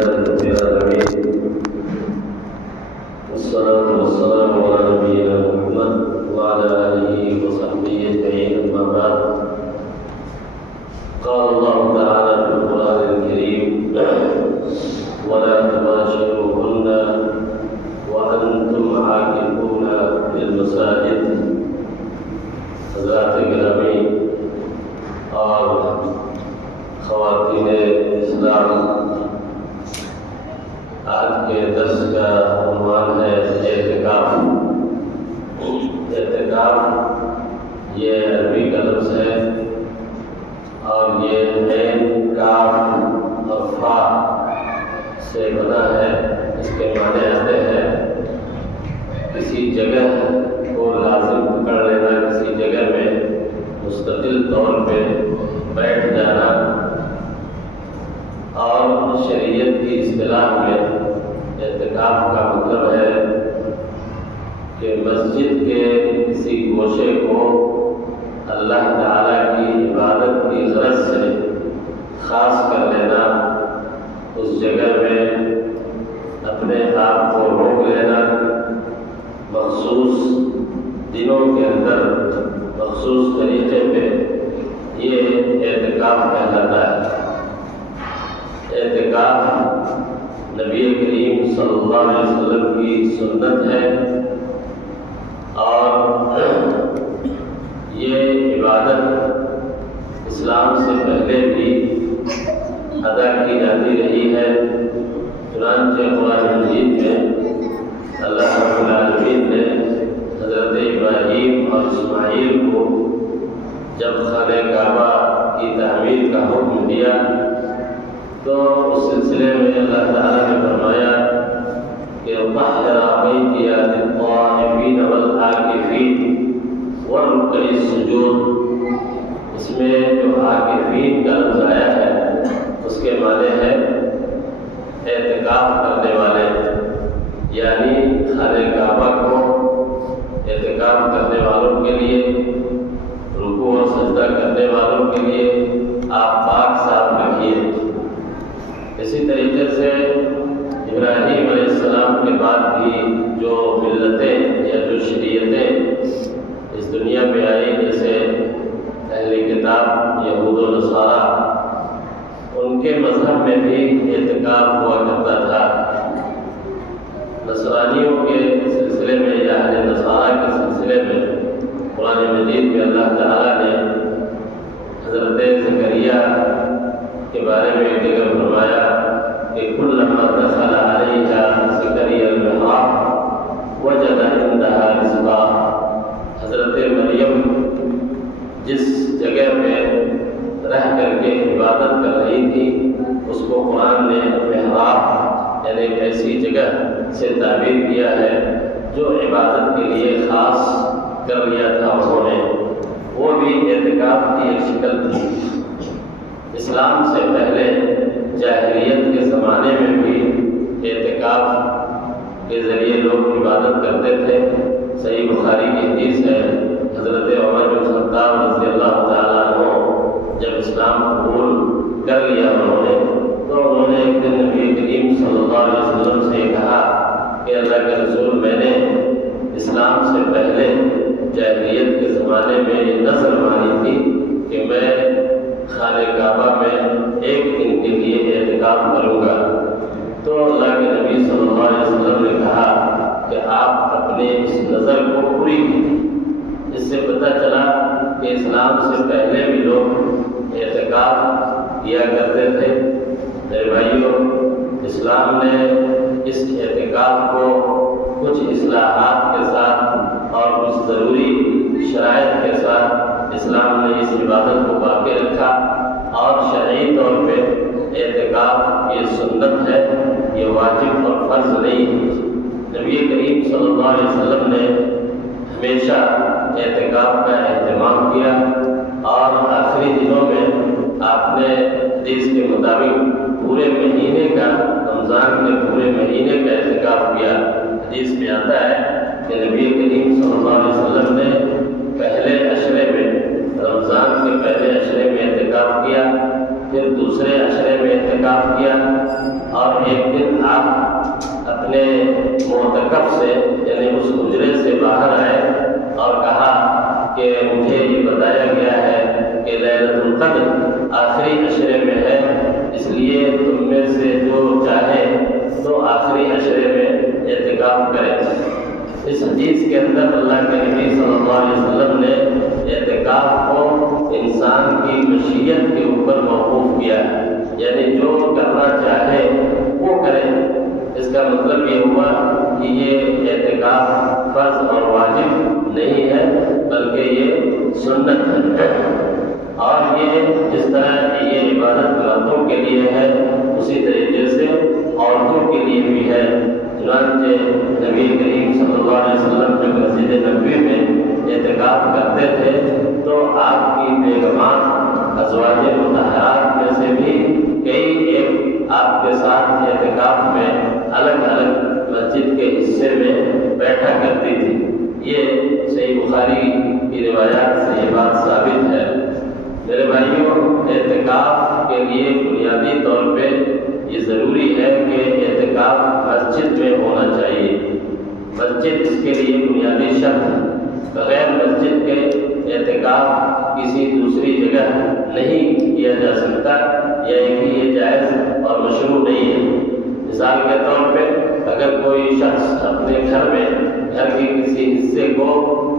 لله رب العالمين والصلاة والسلام على نبينا محمد وعلى آله وصحبه أجمعين أما بعد قال الله تعالى في القرآن الكريم ولا تباشروهن وأنتم عاكفون في المساجد. حضرات گرامی اور خواتین اسلام، آج کے درس کا عنوان ہے اعتکاف. اعتکاف یہ عربی کا لفظ ہے اور یہ عین کاف اور فا سے بنا ہے. اس کے معنی آتے ہیں کسی جگہ کو لازم پکڑ لینا، کسی جگہ میں مستقل طور پہ بیٹھ جانا. اور شریعت کی اصطلاح میں اعتکاف کا مطلب ہے کہ مسجد کے کسی گوشے کو اللہ تعالیٰ کی عبادت کی غرض سے خاص کر لینا، اس جگہ میں اپنے آپ کو روک لینا، مخصوص دنوں کے اندر مخصوص طریقے پہ، یہ اعتکاف کہلاتا ہے. اعتکاف نبی کریم صلی اللہ علیہ وسلم کی سنت ہے اور یہ عبادت اسلام سے پہلے بھی ادا کی جاتی رہی ہے. چنانچہ قرآن مجید میں اللہ رب العالمین نے حضرت ابراہیم اور اسماعیل کو جب خانہ کعبہ کی تعمیر کا حکم دیا تو اس سلسلے میں اللہ تعالیٰ نے فرمایا کہ طہر بیتی للطائفین والعاکفین والرکع السجود. اس میں جو عاکفین کا لفظ آیا ہے اس کے معنی ہے اعتکاف کرنے والے، یعنی خانہ کعبہ کو اعتکاف کرنے والوں کے لیے، رکوع اور سجدہ کرنے والوں کے لیے آپ پاک صاف رکھیے. اسی طریقے سے ابراہیم علیہ السلام کے بعد بھی جو ملتیں یا جو شریعتیں اس دنیا میں آئی، جیسے اہل کتاب یہود و نصارہ، ان کے مذہب میں بھی اعتکاف ہوا کرتا تھا. نصرانیوں کے سلسلے میں یا اہل نصارہ کے سلسلے میں قرآن مجید میں اللہ تعالیٰ نے حضرت زکریا کے بارے میں ایک جگہ فرمایا کہ کلما دخل علیہا زکریا المحراب وجد عندها رزقا. حضرت مریم جس جگہ میں رہ کر کے عبادت کر رہی تھی اس کو قرآن نے محراب یعنی ایک ایسی جگہ سے تعبیر کیا ہے جو عبادت کے لیے خاص کر لیا تھا انہوں نے. وہ بھی اعتکاف کی ایک شکل تھی. اسلام سے پہلے جاہلیت کے زمانے میں بھی اعتکاف کے ذریعے لوگ عبادت کرتے تھے. صحیح بخاری کی حدیث ہے، حضرت عمر بن خطاب رضی اللہ تعالیٰ عنہ جب اسلام قبول کر لیا انہوں نے، تو انہوں نے ایک دن نبی کریم صلی اللہ علیہ وسلم سے کہا کہ اللہ کے رسول، میں نے اسلام سے پہلے جاہلیت کے زمانے میں یہ نظر مانی تھی کہ میں خانہ کعبہ میں ایک دن کے لیے اعتکاف کروں گا. تو اللہ کے نبی صلی اللہ علیہ وسلم نے کہا کہ آپ اپنے اس نظر کو پوری کیجیے. اس سے پتہ چلا کہ اسلام سے پہلے بھی لوگ اعتکاف کیا کرتے تھے. میرے بھائیوں، اسلام نے اس اعتکاف کو کچھ اصلاحات کے ساتھ اور کچھ ضروری شرائط کے ساتھ اسلام نے اس عبادت کو باقی رکھا. اور شرعی طور پہ اعتکاف یہ سنت ہے، یہ واجب اور فرض نہیں ہے. نبی کریم صلی اللہ علیہ وسلم نے ہمیشہ اعتکاف کا اہتمام کیا اور آخری دنوں میں آپ نے حدیث کے مطابق پورے مہینے کا، رمضان کے پورے مہینے کا اعتکاف کیا. حدیث میں آتا ہے کہ نبی کریم صلی اللہ علیہ وسلم نے پہلے عشرے میں، رمضان کے پہلے عشرے میں اعتکاف کیا، پھر دوسرے عشرے میں اعتکاف کیا اور ایک دن آپ اپنے معتکف سے یعنی اس حجرے سے باہر آئے اور کہا کہ مجھے یہ بتایا گیا ہے کہ لیلۃ القدر آخری عشرے میں ہے، اس لیے تم میں سے جو چاہے تو آخری عشرے میں اعتکاف کرے۔ اس حدیث کے اندر اللہ کے نبی صلی اللہ علیہ وسلم نے اعتکاف کو انسان کی مشیت کے اوپر موقوف کیا، یعنی جو کرنا چاہے وہ کرے۔ اس کا مطلب یہ ہوا کہ یہ اعتکاف فرض اور واجب نہیں ہے بلکہ یہ سنت ہے، اور یہ جس طرح یہ عبادت مردوں کے لیے ہے اسی طریقے سے عورتوں کے لیے بھی ہے۔ چنانچہ نبی کریم صلی اللہ علیہ وسلم جب مسجد نبوی میں اعتکاف کرتے تھے تو آپ کی بیگمات ازواج مطہرات میں سے بھی کئی ایک آپ کے ساتھ اعتکاف میں الگ الگ مسجد کے حصے میں بیٹھا کرتی تھی۔ یہ صحیح بخاری کی روایات سے یہ بات ثابت ہے۔ میرے بھائیوں، اعتکاف کے لیے بنیادی طور پہ یہ ضروری ہے کہ اعتکاف مسجد میں ہونا چاہیے۔ مسجد اس کے لیے بنیادی شرط ہے۔ بغیر مسجد کے اعتکاف کسی دوسری جگہ نہیں کیا جا سکتا، یعنی کہ یہ جائز اور مشروع نہیں ہے۔ مثال کے طور پہ اگر کوئی شخص اپنے گھر میں گھر کے کسی حصے کو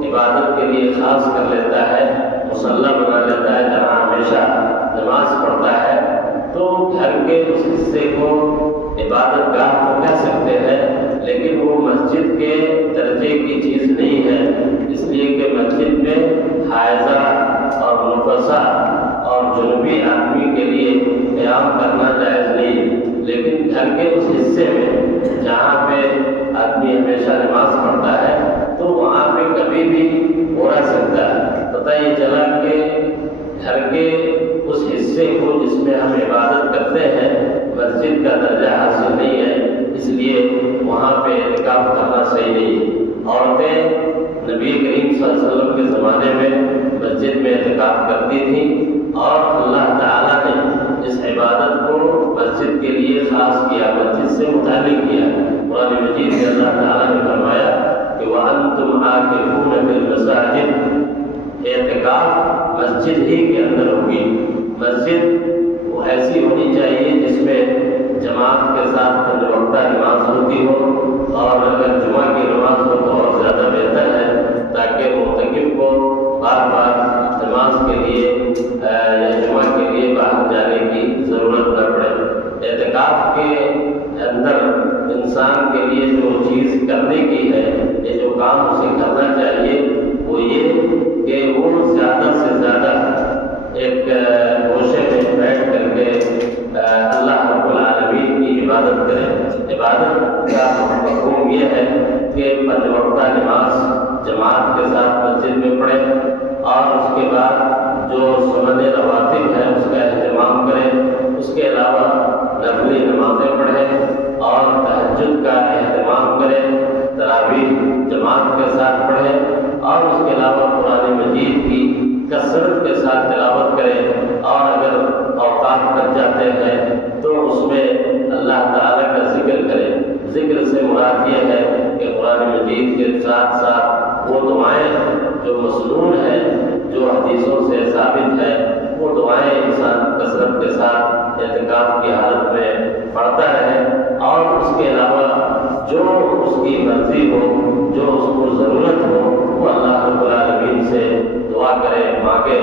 عبادت کے لیے خاص کر لیتا ہے، مصلی بنا لیتا ہے جہاں ہمیشہ نماز پڑھتا ہے، تو گھر کے اس حصے کو عبادت گاہ تو کہہ سکتے ہیں، لیکن وہ مسجد کے درجے کی چیز نہیں ہے، اس لیے کہ مسجد میں حائضہ اور نفسا اور جنوبی آدمی کے لیے قیام کرنا جائز نہیں۔ لیکن گھر کے اس حصے میں جہاں پہ آدمی ہمیشہ نماز پڑھتا ہے تو وہاں پہ کبھی بھی ہو رہ سکتا ہے۔ پتہ یہ چلا کہ گھر کے اس حصے کو جس میں ہم عبادت کرتے ہیں مسجد کا درجہ حاصل نہیں ہے، اس لیے وہاں پہ اعتکاف کرنا صحیح نہیں ہے۔ عورتیں نبی کریم صلی اللہ علیہ وسلم کے زمانے میں مسجد میں اعتکاف کرتی تھیں، اور اللہ تعالیٰ نے اس عبادت کو مسجد کے لیے خاص کیا، مسجد سے متعلق کیا۔ قرآن مجید میں اللہ تعالیٰ نے فرمایا کہ وَأَنْتُمْ عَاكِفُونَ فِي الْمَسَاجِدِ، اعتکاف مسجد ہی کے اندر ہوگی۔ مسجد وہ ایسی ہونی چاہیے جس میں جماعت کے ساتھ وقتہ نماز ہوتی ہو، اور اگر جمعہ کی نماز ہو تو اور زیادہ بہتر ہے، تاکہ معتکف کو بار بار نماز کے لیے یا جمعہ کے لیے باہر جانے کی ضرورت نہ پڑے۔ اعتکاف کے اندر انسان کے لیے جو چیز کرنے کی ہے، یہ جو کام اسے کرنا چاہیے وہ یہ کہ وہ زیادہ سے زیادہ ایک گوشے میں بیٹھ کر کے اللہ رب العالمین کی عبادت کرے۔ عبادت کا مفہوم یہ ہے کہ پنج وقتہ نماز جماعت کے ساتھ مسجد میں پڑھے، اور اس کے بعد جو سنن رواتب ہے اس کا اہتمام کریں، اس کے علاوہ نفلی نمازیں پڑھیں اور تہجد کا اہتمام کریں، تراویح جماعت کے ساتھ پڑھیں، اور اس کے علاوہ قرآن مجید کی کثرت کے ساتھ تلاوت کریں، اور اگر اوقات بچ جاتے ہیں تو اس میں اللہ تعالیٰ کا ذکر کریں۔ ذکر سے مراد یہ ہے کہ قرآن مجید کے ساتھ ساتھ وہ دعائیں جو مسنون ہیں، جو حدیثوں سے ثابت ہے، وہ دعائیں انسان کثرت کے ساتھ اعتکاف کی حالت میں پڑھتا رہے، اور اس کے علاوہ جو اس کی مرضی ہو، جو اس کو ضرورت ہو، وہ اللہ رب العالمین سے دعا کرے، مانگے۔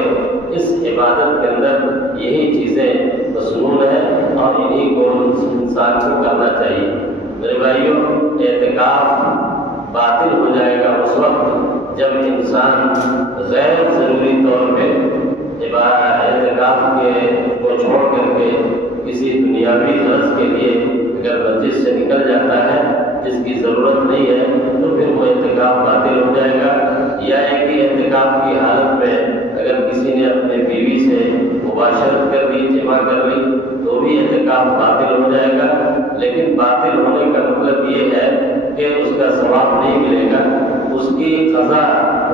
اس عبادت کے اندر یہی چیزیں مسنون ہیں اور انہی کو انسان کو کرنا چاہیے۔ میرے بھائیوں، اعتکاف باطل ہو جائے گا اس وقت جب انسان غیر ضروری طور پہ اعتکاف کو چھوڑ کر کے کسی دنیاوی غرض کے لیے اگر مسجد سے نکل جاتا ہے جس کی ضرورت نہیں ہے تو پھر وہ اعتکاف باطل ہو جائے گا۔ یا ایک ہی اعتکاف کی حالت میں اگر کسی نے اپنے بیوی سے مباشرت کر لی، جمع کر لی، تو بھی اعتکاف باطل ہو جائے گا۔ لیکن باطل ہونے کا مطلب یہ ہے کہ اس کا ثواب نہیں ملے گا، اس کی قضا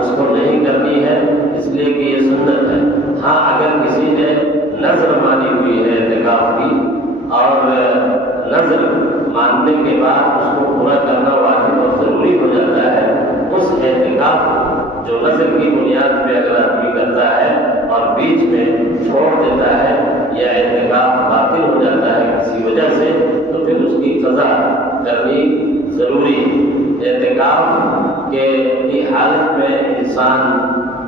اس کو نہیں کرنی ہے، اس لیے کہ یہ سنت ہے۔ ہاں، اگر کسی نے نذر مانی ہوئی ہے اعتکاف کی اور نذر نظر ماننے کے بعد اس کو پورا کرنا واجب اور ضروری ہو جاتا ہے، اس اعتکاف کو جو نظر کی بنیاد پہ اگر آدمی کرتا ہے اور بیچ میں چھوڑ دیتا ہے یا اعتکاف باطل ہو جاتا ہے کسی وجہ سے، تو پھر اس کی قضا کرنی ضروری ہے۔ اعتکاف کی حالت میں انسان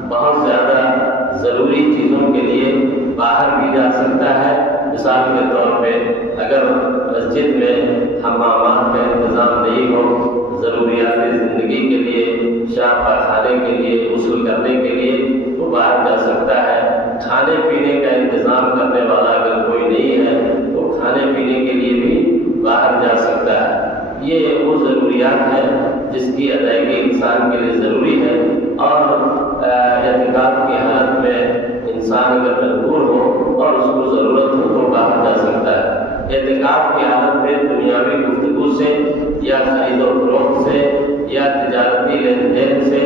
بہت زیادہ ضروری چیزوں کے لیے باہر بھی جا سکتا ہے۔ مثال کے طور پہ اگر مسجد میں حمامات کا انتظام نہیں ہو، ضروریات زندگی کے لیے، پیشاب پاخانے کے لیے، غسل کرنے کے لیے وہ باہر جا سکتا ہے۔ کھانے پینے کا انتظام کرنے والا اگر کوئی نہیں ہے تو کھانے پینے کے لیے بھی باہر جا سکتا ہے۔ یہ وہ ضروریات ہیں جس کی ادائیگی انسان کے لیے ضروری ہے، اور اعتکاف کی حالت میں انسان اگر مجبور ہو اور اس کو ضرورت ہو تو باہر جا سکتا ہے۔ اعتکاف کی حالت میں دنیاوی گفتگو سے یا خرید و فروخت سے یا تجارتی لین دین سے،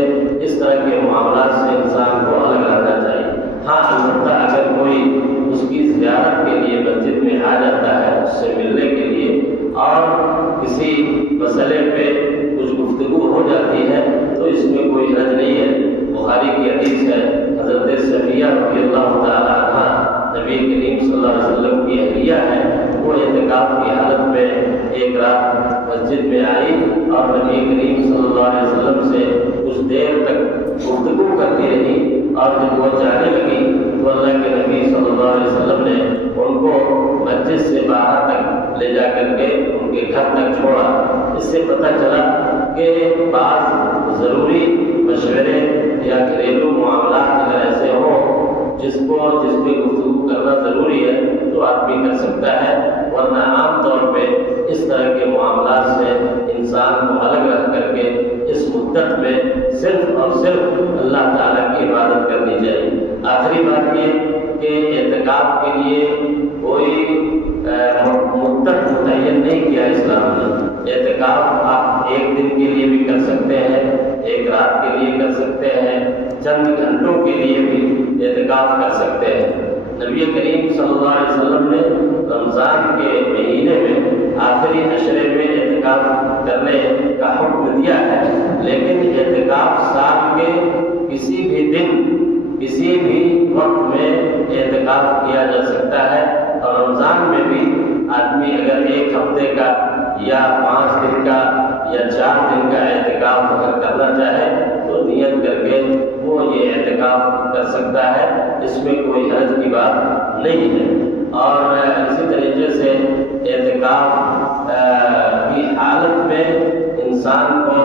اس طرح کے معاملات سے انسان کو الگ رہنا چاہیے۔ ہاں البتہ اگر کوئی اس کی زیارت کے لیے مسجد میں آ جاتا ہے اس سے ملنے کے لیے اور کسی مسئلے پہ کچھ گفتگو ہو جاتی ہے تو اس میں کوئی حرج نہیں ہے۔ بخاری کی حدیث ہے، حضرت صفیہ رضی اللہ تعالیٰ عنہ نبی کریم صلی اللہ علیہ وسلم کی اہلیہ ہیں، وہ اعتکاف کی حالت میں ایک رات مسجد میں آئی اور نبی کریم صلی اللہ علیہ وسلم سے کچھ دیر تک گفتگو کرتی رہی، اور جب وہ جانے لگی تو اللہ کے نبی صلی اللہ علیہ وسلم نے ان کو مسجد سے باہر تک لے جا کر کے ان کے گھر تک چھوڑا۔ اس سے پتہ چلا کہ بعض ضروری مشورے یا گھریلو معاملات اگر ایسے ہوں جس پہ گفتگو کرنا ضروری ہے تو آدمی کر سکتا ہے، ورنہ عام طور پہ اس طرح کے معاملات سے انسان کو الگ رکھ کر کے اس مدت میں صرف اور صرف اللہ تعالیٰ کی عبادت کرنی چاہیے۔ آخری بات یہ کہ اعتکاف کے لیے کوئی مدت متعین نہیں کیا اسلام نے۔ اعتکاف آپ ایک دن کے لیے بھی کر سکتے ہیں، ایک رات کے لیے کر سکتے ہیں، چند گھنٹوں کے لیے بھی اعتکاف کر سکتے ہیں۔ نبی کریم صلی اللہ علیہ وسلم نے رمضان کے مہینے میں آخری عشرے میں اعتکاف کرنے کا حکم دیا ہے، لیکن اعتکاف سال کے کسی بھی دن کسی بھی وقت میں اعتکاف کیا جا سکتا ہے، اور رمضان میں بھی آدمی اگر ایک ہفتے کا یا 5 دن کا یا 4 دن کا اعتکاف اگر کرنا چاہے تو نیت کر کے وہ یہ اعتکاف کر سکتا ہے، اس میں کوئی حرج کی بات نہیں ہے۔ اور اسی طریقے سے اعتکاف کی حالت میں انسان کو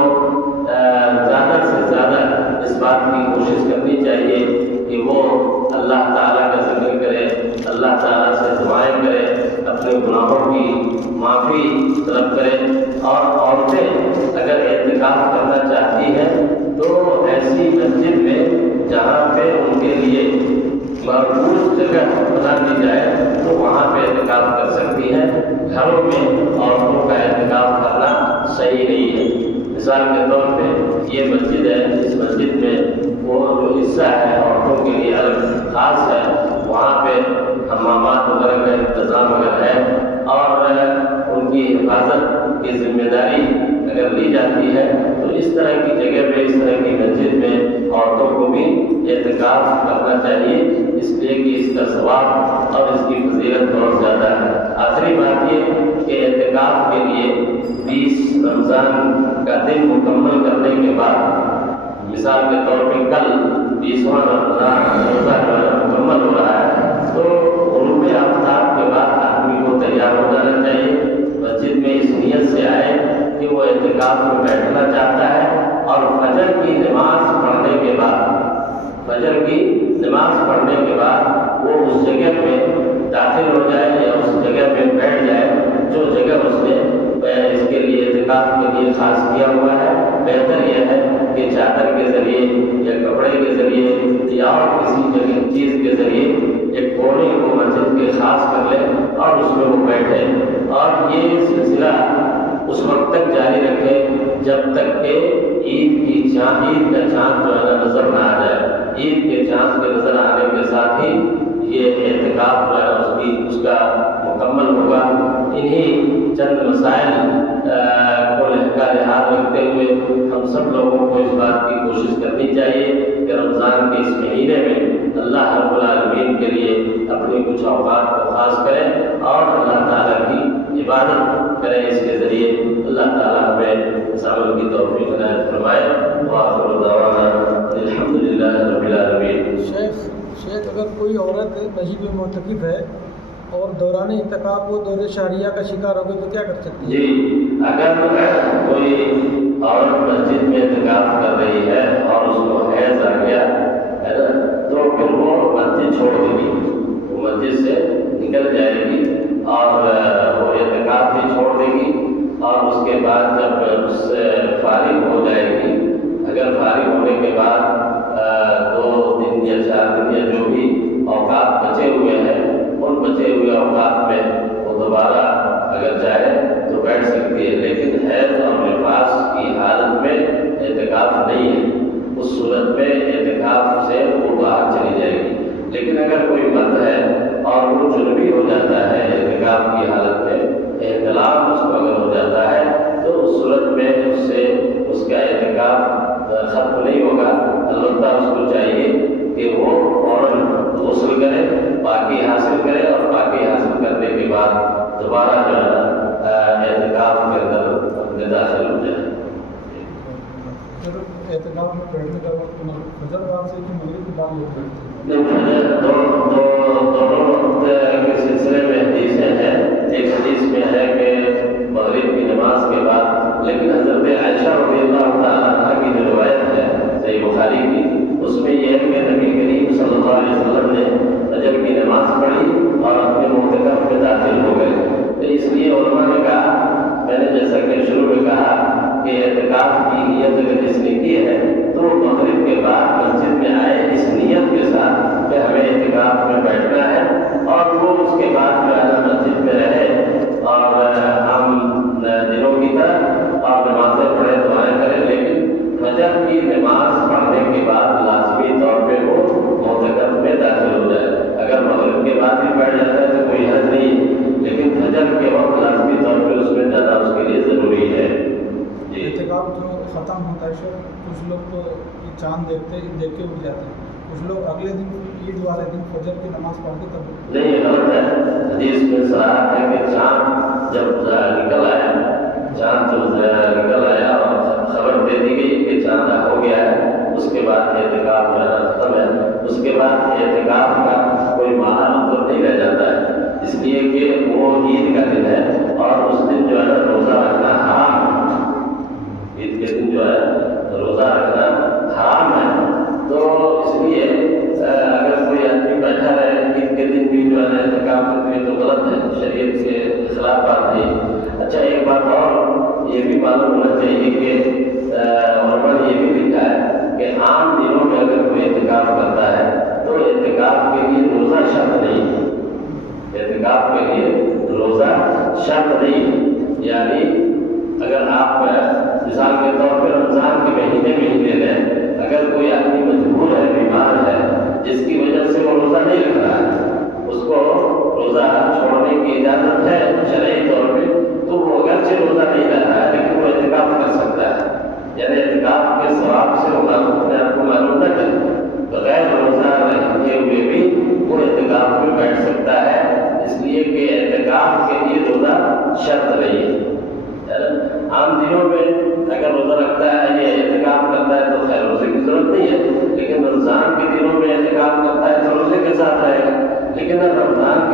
زیادہ سے زیادہ اس بات کی کوشش کرنی چاہیے کہ وہ اللہ تعالیٰ کا ذکر کرے، اللہ تعالیٰ سے دعائیں کرے، اپنے گناہوں کی معافی طلب کرے، اور عورتیں اگر اعتکاف کرنا چاہتی ہیں تو ایسی مسجد میں جہاں پہ ان کے لیے مرکوز جگہ بنا دی جائے تو وہاں پہ اعتکاف کر سکتی ہیں۔ گھروں میں عورتوں کا اعتکاف کرنا صحیح نہیں ہے۔ مثال کے طور پہ یہ مسجد ہے، اس مسجد میں وہ جو حصہ ہے عورتوں کے لیے الگ خاص ہے، وہاں پہ حمامات وغیرہ کا انتظام اگر ہے اور ان کی حفاظت کی ذمہ داری اگر لی جاتی ہے تو اس طرح کی جگہ پہ، اس طرح کی مسجد میں عورتوں کو بھی اعتکاف کرنا چاہیے، اس لیے کہ اس کا ثواب اور اس کی فضیلت بہت زیادہ ہے۔ آخری بات یہ کہ اعتکاف کے لیے 20 رمضان کا دن مکمل کرنے کے بعد، مثال کے طور پہ کل 20واں رمضان روزہ مکمل ہو رہا ہے تو غروب آفتاب کے بعد آدمی کو تیار ہو جانا چاہیے، مسجد میں اس نیت سے آئے کہ وہ اعتکاف میں بیٹھنا چاہتا ہے، اور فجر کی نماز پڑھنے کے بعد وہ اس جگہ میں داخل ہو جائے یا اس جگہ میں بیٹھ جائے جو جگہ اس نے اس کے لیے اعتکاف کے لیے خاص کیا ہوا ہے۔ بہتر یہ ہے کہ چادر کے ذریعے یا کپڑے کے ذریعے یا اور کسی چیز کے ذریعے ایک کونے کو مسجد کے خاص کر لے اور اس میں وہ بیٹھے، اور یہ سلسلہ اس وقت تک جاری رکھے جب تک کہ عید کا چاند جو ہے نظر نہ آ جائے۔ عید کے چاند کے نظر آنے کے ساتھ ہی یہ اعتکاف جو ہے اس کا مکمل ہوگا۔ انہی چند مسائل کو کا لحاظ رکھتے ہوئے ہم سب لوگوں کو اس بات کی کوشش کرنی چاہیے کہ رمضان کے اس مہینے میں اللہ رب العالمین کے لیے اپنی کچھ اوقات کو خاص کریں اور اللہ تعالیٰ کی عبادت کریں. اس کے ذریعے اللہ تعالیٰ ہمیں اس عمل کی توفیق عنایت فرمائے. وآخر دعوانا الحمد للہ رب العالمین. شیخ اگر کوئی عورت مسجد میں معتکف ہے اور دوران اعتکاف وہ دور شہریہ کا شکار ہو گئی تو کیا کر سکتی ہے؟ جی، اگر کوئی عورت مسجد میں اعتکاف کر رہی ہے اور اس کو حیض آ گیا ہے نا، تو پھر وہ مسجد چھوڑ دے گی، وہ مسجد سے نکل جائے گی اور وہ اعتکاف بھی چھوڑ دے گی. اور اس کے بعد جب اس سے فارغ ہو جائے گی، اگر فارغ ہونے کے بعد 2 دن یا 4 دن یا جو بھی اوقات بچے ہوئے ہیں، ان بچے ہوئے اوقات میں وہ دوبارہ اگر چاہے تو بیٹھ سکتی ہے. لیکن حیض اور نفاس کی حالت میں اعتکاف نہیں ہے، اس صورت میں اعتکاف سے وہ باہر چلی جائے گی. لیکن اگر کوئی مرد ہے اور وہ جنبی ہو جاتا ہے اعتکاف کی حالت میں، احتلام اس کو اگر ہو جاتا ہے، تو اس صورت میں اس سے اس کا اعتکاف ختم نہیں ہوگا. البتہ اس کو چاہیے کہ وہ فوراً غسل کرے، پاکی حاصل کرے، اور پاکی حاصل کرنے کے بعد دوبارہ جو ہے اعتکاف کے اندر اپنے داخل ہو جائے. اعتکاف میں بیٹھنے کا وقت فجر بعد سے کہ مغرب کے بعد لوگ بیٹھتے ہیں؟ دونوں کے سلسلے میں حدیثیں ہیں. ایک حدیث میں ہے کہ مغرب کی نماز کے بعد، لیکن حضرت عائشہ رضی اللہ تعالیٰ عنہ کی جو روایت ہے صحیح بخاری کی، اس میں یہ ہے کہ نبی کریم صلی اللہ علیہ وسلم نے فجر کی نماز پڑھی اور اپنے معتکف میں داخل ہو گئے. تو اس لیے علماء نے کہا، میں نے جیسا کہ شروع میں کہا کہ اعتکاف کی نیت اگر جس نے کی ہے تو مغرب کے بعد مسجد میں آئے اس نیت کے ساتھ کہ ہمیں اعتکاف میں بیٹھنا ہے، اور وہ اس کے بعد جو ہے مسجد میں رہے اور ہم دنوں کی طرح اور نمازیں پڑھے دعائیں کریں. لیکن فجر کی نماز پڑھنے کے بعد لازمی طور پہ وہ معتکف میں داخل ہو جائے. اگر مغرب کے بعد بھی بیٹھ جاتا ہے تو کوئی حد نہیں، لیکن فجر کے وقت لازمی طور پہ اس میں جانا اس کے لیے ضروری ہے. اعتکاف جو ختم ہوتا ہے کچھ لوگ تو چاند دیکھ کے اٹھ جاتے ہیں، کچھ لوگ اگلے دن عید والے دن فجر کی نماز پڑھ کے تب. نہیں، غلط ہے. حدیث میں صراحت ہے کہ چاند جب نکل آیا، چاند جب نکل آیا اور خبر دے دی گئی کہ چاند ہو گیا ہے، اس کے بعد اعتکاف جو ہے ختم ہے. اس کے بعد اعتکاف کا کوئی معنی مطلب نہیں رہ جاتا ہے، اس لیے کہ وہ عید کا دن ہے اور اس دن جو ہے روزہ رکھنا حرام ہے. عید کے دن جو ہے روزہ رکھنا حرام ہے. تو اس لیے اگر کوئی آدمی بیٹھا رہے عید کے دن بھی جو ہے اعتکاف کرتے ہوئے تو غلط ہے، شریعت کے خلاف بات ہے. اچھا، ایک بات اور یہ بھی معلوم ہونا چاہیے کہ علماء نے یہ بھی لکھا ہے کہ عام دنوں میں اگر کوئی اعتکاف کرتا ہے تو اعتکاف کے لیے روزہ شرط نہیں ہے. اعتکاف کے لیے روزہ شرط نہیں ہے. یعنی اگر آپ مثال کے طور پر رمضان کے مہینے لیں، اگر کوئی آدمی مجبور ہے، بیمار ہے، جس کی وجہ سے وہ روزہ نہیں رکھ رہا ہے، اس کو روزہ چھوڑنے کی اجازت ہے شرعی طور پہ، تو وہ اگرچہ روزہ نہیں رہ رہا ہے لیکن وہ اعتکاف کر سکتا ہے. یعنی اعتکاف کے ثواب سے وہ اپنے آپ کو معلوم نہ کرے، بغیر روزہ رکھے ہوئے بھی وہ اعتکاف میں بیٹھ سکتا ہے. اس لیے کہ اعتکاف کے لیے روزہ شرط نہیں ہے. عام دنوں میں اگر روزہ رکھتا ہے یا اعتکاف کرتا ہے تو خیر روزے کی ضرورت نہیں ہے، لیکن رمضان کے دنوں میں اعتکاف کرتا ہے تو روزے کے ساتھ رہے گا. لیکن اب رمضان